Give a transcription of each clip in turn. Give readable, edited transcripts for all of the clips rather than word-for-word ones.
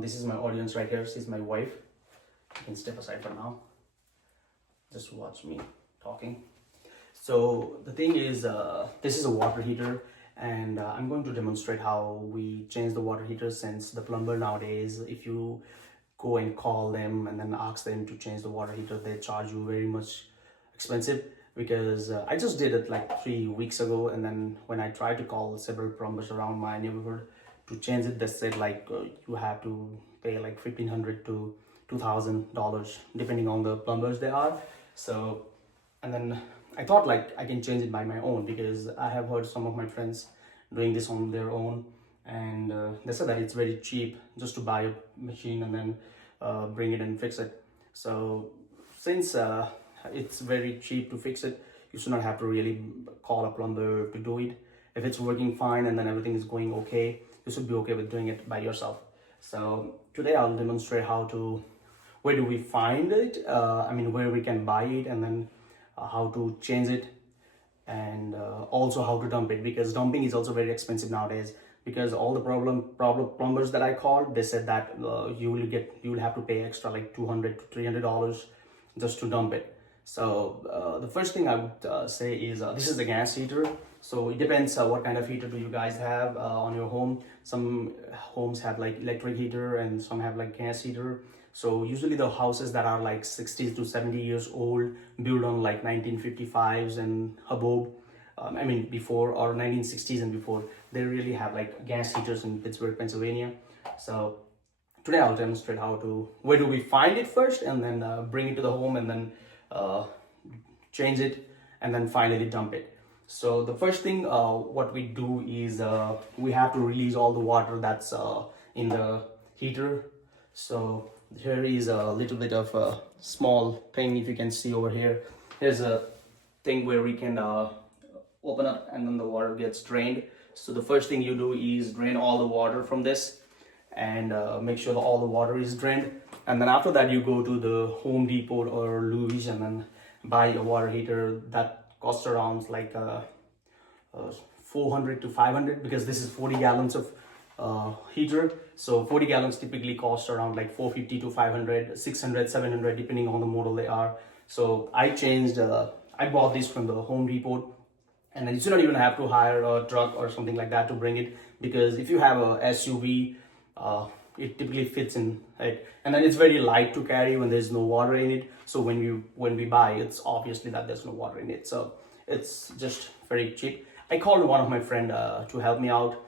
This is my audience right here. She's my wife. You can step aside for now. Just watch me talking. So the thing is, this is a water heater, and I'm going to demonstrate how we change the water heater, since the plumber nowadays, if you go and call them and then ask them to change the water heater, they charge you very much expensive. Because I just did it like 3 weeks ago, and then when I tried to call several plumbers around my neighborhood to change it, they said like you have to pay like $1,500 to $2,000 depending on the plumbers they are. So, and then I thought like I can change it by my own, because I have heard some of my friends doing this on their own, and they said that it's very cheap just to buy a machine and then bring it and fix it. So since it's very cheap to fix it, you should not have to really call a plumber to do it. If it's working fine and then everything is going okay, you should be okay with doing it by yourself. So today I'll demonstrate where do we find it, where we can buy it, and then how to change it, and also how to dump it, because dumping is also very expensive nowadays. Because all the problem plumbers that I called, they said that you will have to pay extra like $200 to $300 just to dump it. So the first thing I would say is this is the gas heater. So it depends what kind of heater do you guys have on your home. Some homes have like electric heater and some have like gas heater. So usually the houses that are like 60 to 70 years old, built on like 1955s and above, before, or 1960s and before, they really have like gas heaters in Pittsburgh, Pennsylvania. So today I'll demonstrate where do we find it first, and then bring it to the home, and then change it, and then finally dump it. So the first thing what we do is we have to release all the water that's in the heater. So here is a little bit of a small thing. If you can see over here, here's a thing where we can open up, and then the water gets drained. So the first thing you do is drain all the water from this, and make sure that all the water is drained. And then after that, you go to the Home Depot or Lowe's and then buy a water heater that costs around like 400 to 500, because this is 40 gallons of heater. So 40 gallons typically cost around like 450 to 500, 600, 700, depending on the model they are. So I bought this from the Home Depot. And then you should not even have to hire a truck or something like that to bring it, because if you have a SUV, it typically fits in it, and then it's very light to carry when there's no water in it. So when we buy, it's obviously that there's no water in it, so it's just very cheap. I called one of my friend to help me out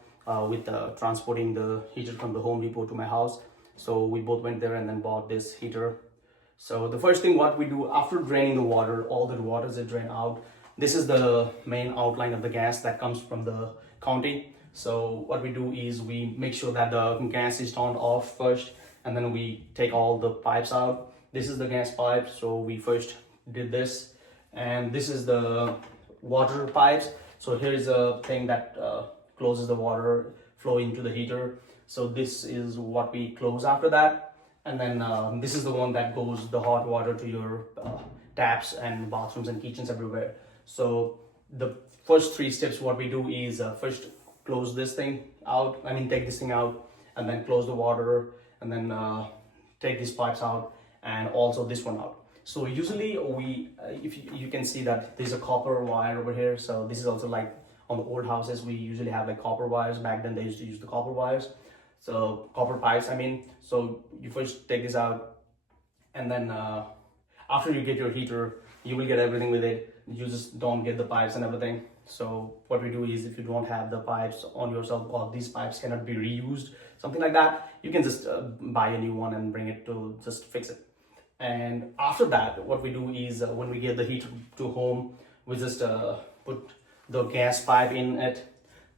with transporting the heater from the Home Depot to my house. So we both went there and then bought this heater. So the first thing what we do after draining the water, all the waters are drained out. This is the main outline of the gas that comes from the county. So what we do is we make sure that the gas is turned off first, and then we take all the pipes out. This is the gas pipe, so we first did this, and this is the water pipes. So here is a thing that closes the water flow into the heater. So this is what we close after that, and then this is the one that goes the hot water to your taps and bathrooms and kitchens everywhere. So the first 3 steps what we do is first close this thing out, take this thing out, and then close the water, and then take these pipes out, and also this one out. So usually if you can see that there's a copper wire over here. So this is also like on the old houses, we usually have like copper wires. Back then they used to use the copper wires, so copper pipes. So you first take this out, and then after you get your heater, you will get everything with it. You just don't get the pipes and everything. So what we do is, if you don't have the pipes on yourself, or these pipes cannot be reused, something like that, you can just buy a new one and bring it to just fix it. And after that, what we do is when we get the heat to home, we just put the gas pipe in it.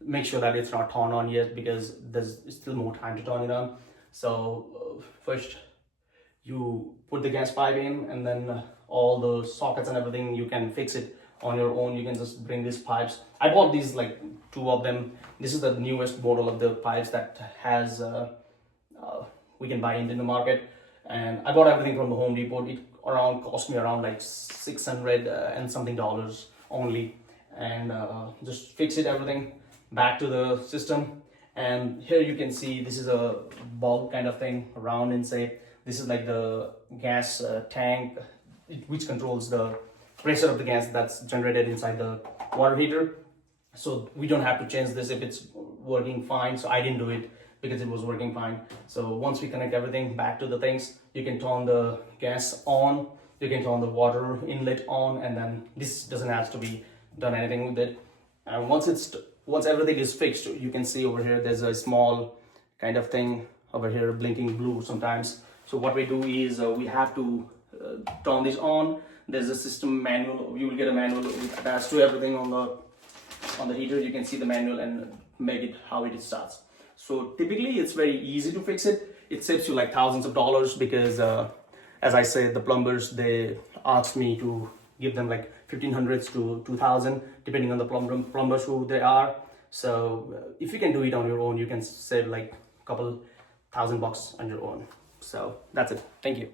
Make sure that it's not turned on yet, because there's still more time to turn it on. So first you put the gas pipe in, and then all the sockets and everything, you can fix it on your own. You can just bring these pipes. I bought these like 2 of them. This is the newest model of the pipes that has we can buy in the market, and I bought everything from the Home Depot. It cost me around like 600 and something dollars only, and just fix it everything back to the system. And here you can see this is a bulb kind of thing, round in shape. This is like the gas tank, which controls the pressure of the gas that's generated inside the water heater. So we don't have to change this if it's working fine. So I didn't do it because it was working fine. So once we connect everything back to the things, you can turn the gas on, you can turn the water inlet on, and then this doesn't have to be done anything with it. And once everything is fixed, you can see over here there's a small kind of thing over here blinking blue sometimes. So what we do is we have to turn this on. There's a system manual. You will get a manual attached to everything on the heater. You can see the manual and make it how it starts. So typically it's very easy to fix it. It saves you like thousands of dollars because as I said, the plumbers, they asked me to give them like 1,500 to 2,000 depending on the plumbers who they are. So if you can do it on your own, you can save like a couple $1,000 on your own. So that's it. Thank you.